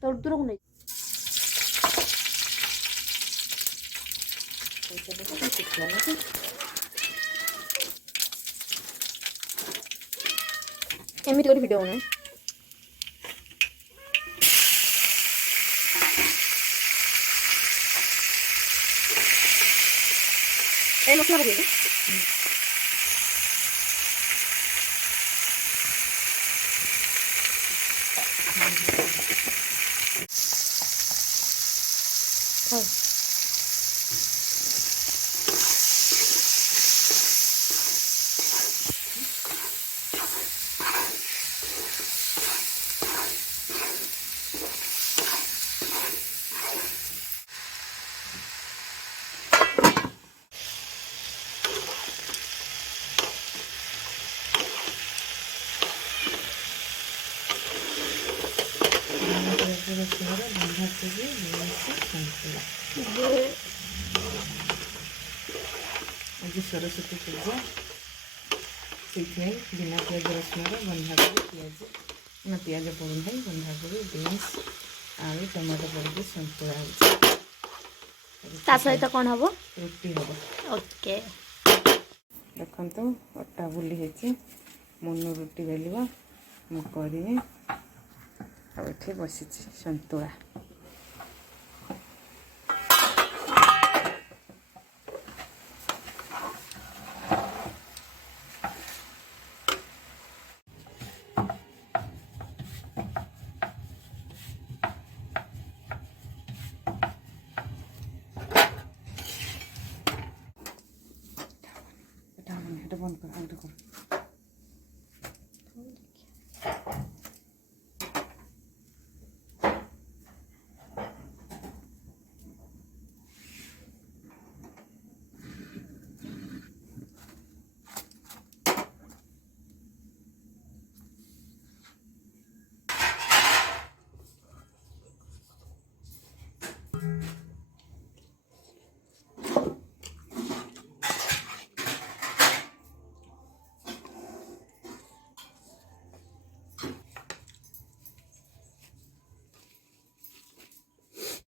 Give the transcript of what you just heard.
ତୋର ଦୂରକୁ ନେଇ ଏମିତି କରି ଭିଡ଼ିଓ ବନାଏ। ଏ ମସଲା ପକେଇବି। आज सरस्वती पूजा से बिना प्याज रसुण बंधाकोबी पिज ना पिज पड़ू ना बंधाकोबी बीन्स आलू टमाटो पड़े सन्तुला ता सहित कौन हम रुटी हम। ओके देखो अटा बुली है मुनु रुटी बेलिया मुझे आ बसी सन्तुला।